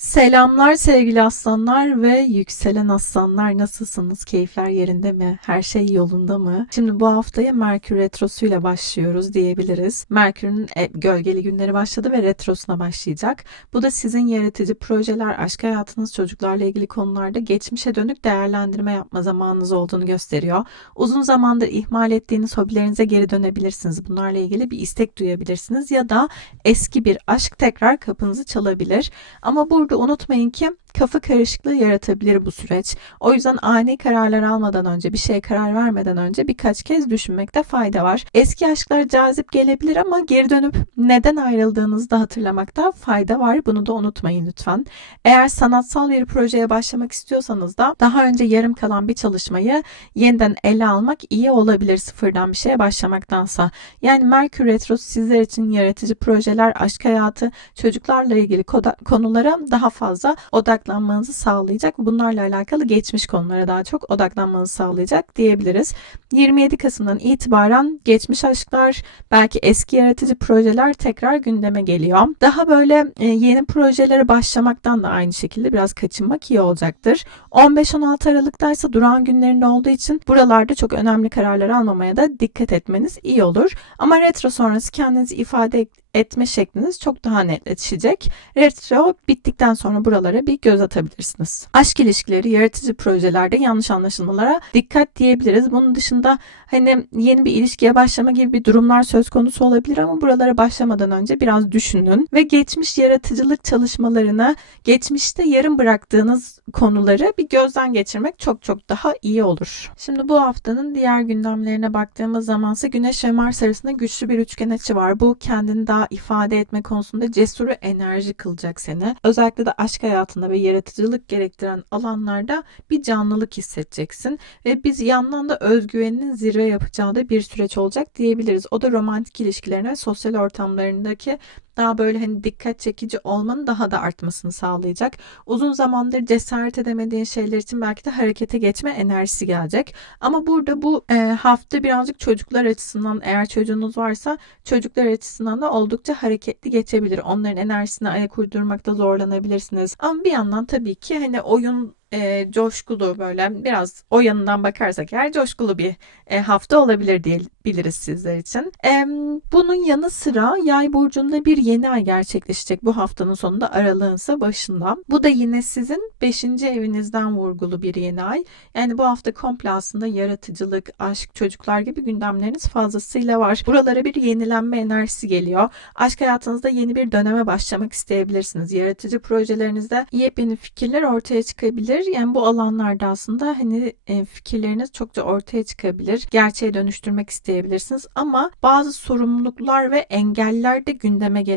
Selamlar sevgili aslanlar ve yükselen aslanlar nasılsınız? Keyifler yerinde mi? Her şey yolunda mı? Şimdi bu haftaya Merkür Retrosu'yla başlıyoruz diyebiliriz. Merkür'ün e, gölgeli günleri başladı ve retrosuna başlayacak. Bu da sizin yaratıcı projeler, aşk hayatınız, çocuklarla ilgili konularda geçmişe dönük değerlendirme yapma zamanınız olduğunu gösteriyor. Uzun zamandır ihmal ettiğiniz hobilerinize geri dönebilirsiniz. Bunlarla ilgili bir istek duyabilirsiniz ya da eski bir aşk tekrar kapınızı çalabilir. Ama burada unutmayın ki kafa karışıklığı yaratabilir bu süreç. O yüzden ani kararlar almadan önce, bir şeye karar vermeden önce birkaç kez düşünmekte fayda var. Eski aşklar cazip gelebilir ama geri dönüp neden ayrıldığınızı da hatırlamakta fayda var. Bunu da unutmayın lütfen. Eğer sanatsal bir projeye başlamak istiyorsanız da daha önce yarım kalan bir çalışmayı yeniden ele almak iyi olabilir sıfırdan bir şeye başlamaktansa. Yani Merkür Retrosu sizler için yaratıcı projeler, aşk hayatı, çocuklarla ilgili konulara daha fazla odaklanmanızı sağlayacak. Bunlarla alakalı geçmiş konulara daha çok odaklanmanızı sağlayacak diyebiliriz. 27 Kasım'dan itibaren geçmiş aşklar, belki eski yaratıcı projeler tekrar gündeme geliyor. Daha böyle e, yeni projelere başlamaktan da aynı şekilde biraz kaçınmak iyi olacaktır. 15-16 Aralık'ta ise duran günlerinde olduğu için buralarda çok önemli kararlar almamaya da dikkat etmeniz iyi olur. Ama retro sonrası kendinizi ifade etme şekliniz çok daha netleşecek. Retro bittikten sonra buralara bir göz atabilirsiniz. Aşk ilişkileri, yaratıcı projelerde yanlış anlaşılmalara dikkat diyebiliriz. Bunun dışında hani yeni bir ilişkiye başlama gibi bir durumlar söz konusu olabilir ama buralara başlamadan önce biraz düşünün ve geçmiş yaratıcılık çalışmalarını, geçmişte yarım bıraktığınız konuları bir gözden geçirmek çok çok daha iyi olur. Şimdi bu haftanın diğer gündemlerine baktığımız zamansa Güneş ve Mars arasında güçlü bir üçgen açı var. Bu kendini daha ifade etme konusunda cesuru enerji kılacak seni. Özellikle de aşk hayatında ve yaratıcılık gerektiren alanlarda bir canlılık hissedeceksin ve biz yandan da özgüveninin zirve yapacağı da bir süreç olacak diyebiliriz. O da romantik ilişkilerine, sosyal ortamlarındaki daha böyle hani dikkat çekici olmanın daha da artmasını sağlayacak. Uzun zamandır cesaret edemediğin şeyler için belki de harekete geçme enerjisi gelecek. Ama burada bu e, hafta birazcık çocuklar açısından eğer çocuğunuz varsa çocuklar açısından da oldukça hareketli geçebilir. Onların enerjisine ayak uydurmakta zorlanabilirsiniz. Ama bir yandan tabii ki hani oyun e, coşkulu böyle biraz o yanından bakarsak eğer coşkulu bir e, hafta olabilir diyebiliriz sizler için. E, bunun yanı sıra yay burcunda bir yeni ay gerçekleşecek bu haftanın sonunda aralığın ise başında. Bu da yine sizin 5. evinizden vurgulu bir yeni ay. Yani bu hafta komple aslında yaratıcılık, aşk, çocuklar gibi gündemleriniz fazlasıyla var. Buralara bir yenilenme enerjisi geliyor. Aşk hayatınızda yeni bir döneme başlamak isteyebilirsiniz. Yaratıcı projelerinizde yepyeni fikirler ortaya çıkabilir. Yani bu alanlarda aslında hani e, fikirleriniz çokça ortaya çıkabilir. Gerçeğe dönüştürmek isteyebilirsiniz ama bazı sorumluluklar ve engeller de gündeme gelebilir.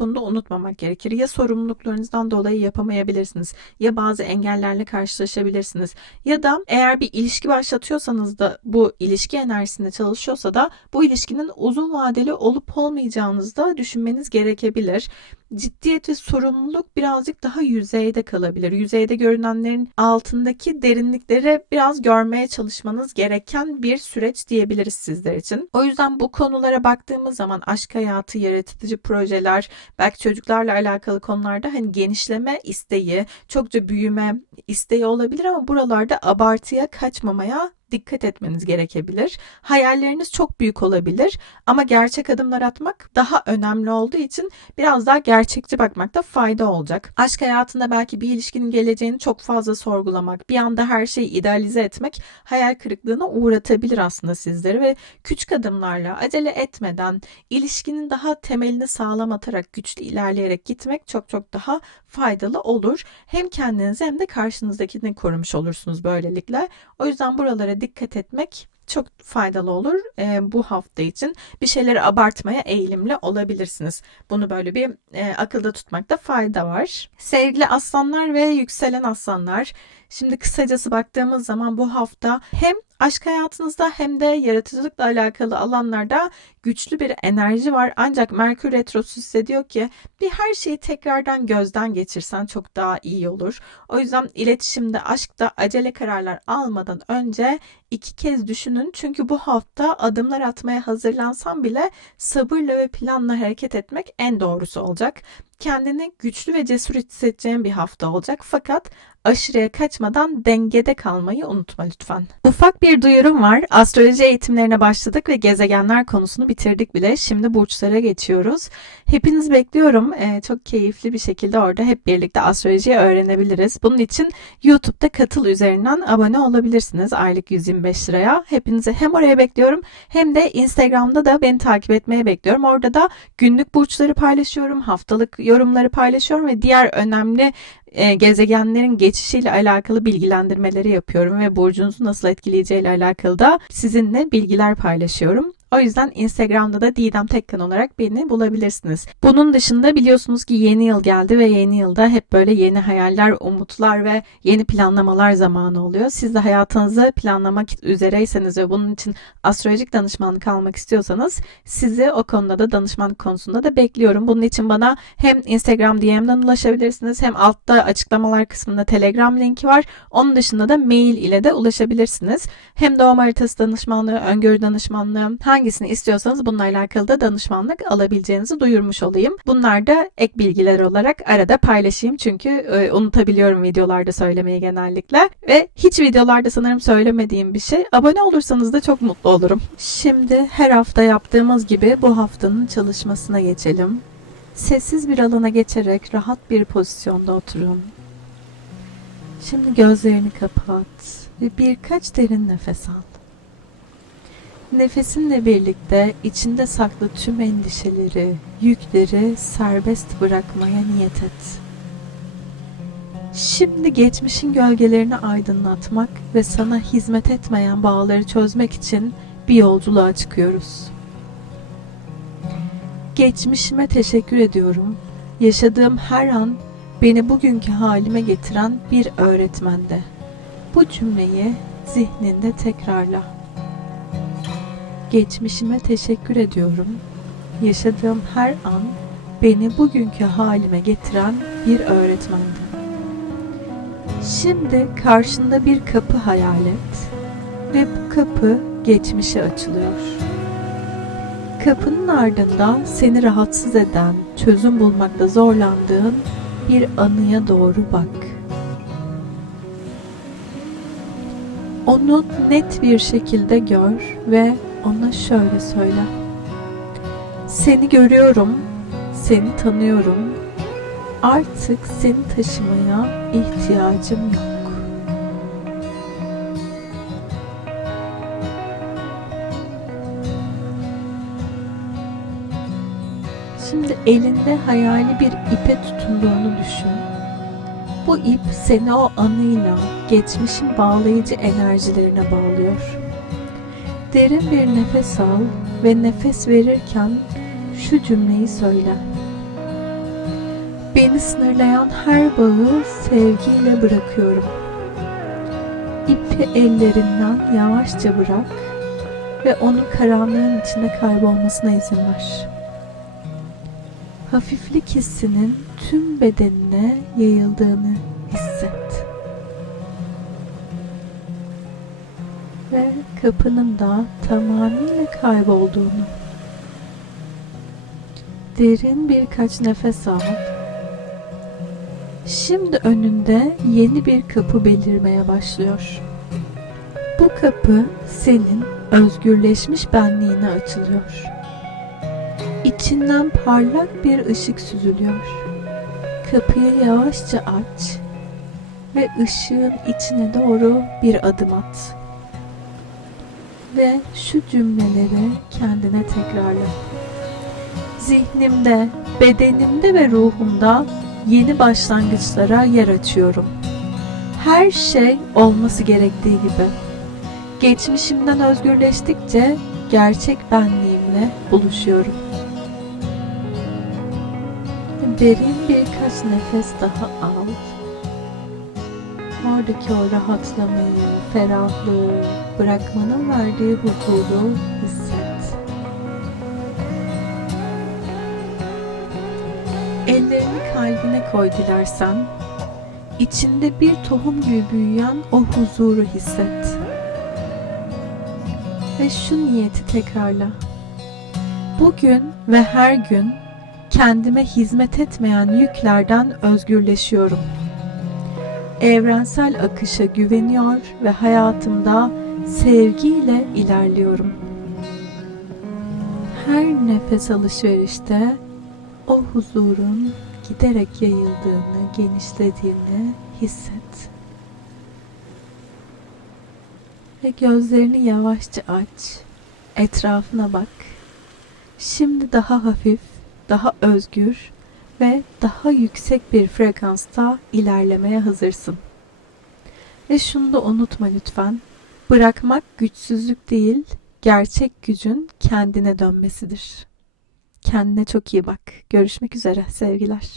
Bunu da unutmamak gerekir. Ya sorumluluklarınızdan dolayı yapamayabilirsiniz ya bazı engellerle karşılaşabilirsiniz. Ya da eğer bir ilişki başlatıyorsanız da bu ilişki enerjisinde çalışıyorsa da bu ilişkinin uzun vadeli olup olmayacağınızı da düşünmeniz gerekebilir ciddiyet ve sorumluluk birazcık daha yüzeyde kalabilir. Yüzeyde görünenlerin altındaki derinlikleri biraz görmeye çalışmanız gereken bir süreç diyebiliriz sizler için. O yüzden bu konulara baktığımız zaman aşk hayatı, yaratıcı projeler, belki çocuklarla alakalı konularda hani genişleme isteği, çokça büyüme isteği olabilir ama buralarda abartıya kaçmamaya dikkat etmeniz gerekebilir. Hayalleriniz çok büyük olabilir ama gerçek adımlar atmak daha önemli olduğu için biraz daha gerçekçi bakmakta fayda olacak. Aşk hayatında belki bir ilişkinin geleceğini çok fazla sorgulamak, bir anda her şeyi idealize etmek hayal kırıklığına uğratabilir aslında sizleri ve küçük adımlarla acele etmeden ilişkinin daha temelini sağlam atarak güçlü ilerleyerek gitmek çok çok daha faydalı olur. Hem kendinizi hem de karşınızdakini korumuş olursunuz böylelikle. O yüzden buralara dikkat etmek çok faydalı olur e, bu hafta için. Bir şeyleri abartmaya eğilimli olabilirsiniz. Bunu böyle bir e, akılda tutmakta fayda var. Sevgili aslanlar ve yükselen aslanlar. Şimdi kısacası baktığımız zaman bu hafta hem aşk hayatınızda hem de yaratıcılıkla alakalı alanlarda güçlü bir enerji var. Ancak Merkür Retrosu size diyor ki bir her şeyi tekrardan gözden geçirsen çok daha iyi olur. O yüzden iletişimde, aşkta acele kararlar almadan önce iki kez düşünün. Çünkü bu hafta adımlar atmaya hazırlansan bile sabırla ve planla hareket etmek en doğrusu olacak. Kendini güçlü ve cesur hissedeceğin bir hafta olacak. Fakat aşırıya kaçmadan dengede kalmayı unutma lütfen. Ufak bir duyurum var. Astroloji eğitimlerine başladık ve gezegenler konusunu bitirdik bile. Şimdi burçlara geçiyoruz. Hepiniz bekliyorum. Ee, çok keyifli bir şekilde orada hep birlikte astrolojiyi öğrenebiliriz. Bunun için YouTube'da katıl üzerinden abone olabilirsiniz aylık 125 liraya. Hepinizi hem oraya bekliyorum hem de Instagram'da da beni takip etmeye bekliyorum. Orada da günlük burçları paylaşıyorum, haftalık yorumları paylaşıyorum ve diğer önemli e, gezegenlerin geçişiyle alakalı bilgilendirmeleri yapıyorum ve burcunuzu nasıl etkileyeceğiyle alakalı da sizinle bilgiler paylaşıyorum. O yüzden Instagram'da da Didem Tekkan olarak beni bulabilirsiniz. Bunun dışında biliyorsunuz ki yeni yıl geldi ve yeni yılda hep böyle yeni hayaller, umutlar ve yeni planlamalar zamanı oluyor. Siz de hayatınızı planlamak üzereyseniz ve bunun için astrolojik danışmanlık almak istiyorsanız sizi o konuda da danışmanlık konusunda da bekliyorum. Bunun için bana hem Instagram DM'den ulaşabilirsiniz hem altta açıklamalar kısmında Telegram linki var. Onun dışında da mail ile de ulaşabilirsiniz. Hem doğum haritası danışmanlığı, öngörü danışmanlığı hangisini istiyorsanız bununla alakalı da danışmanlık alabileceğinizi duyurmuş olayım. Bunlar da ek bilgiler olarak arada paylaşayım çünkü e, unutabiliyorum videolarda söylemeyi genellikle. Ve hiç videolarda sanırım söylemediğim bir şey. Abone olursanız da çok mutlu olurum. Şimdi her hafta yaptığımız gibi bu haftanın çalışmasına geçelim. Sessiz bir alana geçerek rahat bir pozisyonda oturun. Şimdi gözlerini kapat ve birkaç derin nefes al. Nefesinle birlikte içinde saklı tüm endişeleri, yükleri serbest bırakmaya niyet et. Şimdi geçmişin gölgelerini aydınlatmak ve sana hizmet etmeyen bağları çözmek için bir yolculuğa çıkıyoruz. Geçmişime teşekkür ediyorum. Yaşadığım her an beni bugünkü halime getiren bir öğretmende. Bu cümleyi zihninde tekrarla. Geçmişime teşekkür ediyorum. Yaşadığım her an beni bugünkü halime getiren bir öğretmendi. Şimdi karşında bir kapı hayal et ve bu kapı geçmişe açılıyor. Kapının ardında seni rahatsız eden, çözüm bulmakta zorlandığın bir anıya doğru bak. Onu net bir şekilde gör ve ona şöyle söyle. Seni görüyorum, seni tanıyorum. Artık seni taşımaya ihtiyacım yok. Şimdi elinde hayali bir ipe tutunduğunu düşün. Bu ip seni o anıyla geçmişin bağlayıcı enerjilerine bağlıyor. Derin bir nefes al ve nefes verirken şu cümleyi söyle. Beni sınırlayan her bağı sevgiyle bırakıyorum. İpi ellerinden yavaşça bırak ve onun karanlığın içinde kaybolmasına izin ver. Hafiflik hissinin tüm bedenine yayıldığını hisset. Ve kapının da tamamıyla kaybolduğunu. Derin birkaç nefes al. Şimdi önünde yeni bir kapı belirmeye başlıyor. Bu kapı senin özgürleşmiş benliğine açılıyor. İçinden parlak bir ışık süzülüyor. Kapıyı yavaşça aç ve ışığın içine doğru bir adım at. Ve şu cümleleri kendine tekrarla. Zihnimde, bedenimde ve ruhumda yeni başlangıçlara yer açıyorum. Her şey olması gerektiği gibi. Geçmişimden özgürleştikçe gerçek benliğimle buluşuyorum. Derin birkaç nefes daha al. Oradaki o rahatlamayı, ferahlığı, bırakmanın verdiği huzuru hisset. Ellerini kalbine koy dilersen, içinde bir tohum gibi büyüyen o huzuru hisset. Ve şu niyeti tekrarla. Bugün ve her gün kendime hizmet etmeyen yüklerden özgürleşiyorum. Evrensel akışa güveniyor ve hayatımda sevgiyle ilerliyorum. Her nefes alışverişte o huzurun giderek yayıldığını, genişlediğini hisset. Ve gözlerini yavaşça aç. Etrafına bak. Şimdi daha hafif, daha özgür ve daha yüksek bir frekansta ilerlemeye hazırsın. Ve şunu da unutma lütfen. Bırakmak güçsüzlük değil, gerçek gücün kendine dönmesidir. Kendine çok iyi bak. Görüşmek üzere sevgiler.